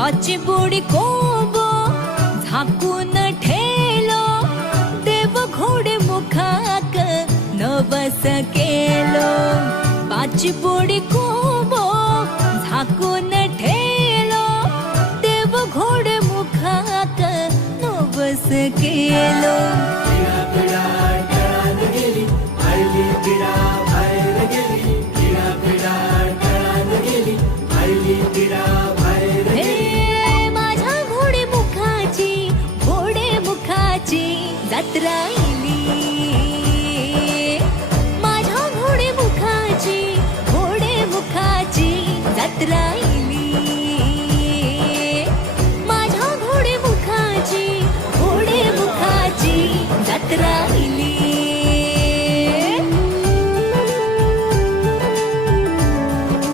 पाची बुडी कोंबो झाकून ठेलो, देव घोडे मुखाक नवस केलो. पाची बुडी कोंबो झाकून ठेलो, देव घोडे मुखाक नवस केलो. हे माझ्या घोडे मुखाची जत्रा इली. माझ्या घोडे मुखाची जत्रा इली.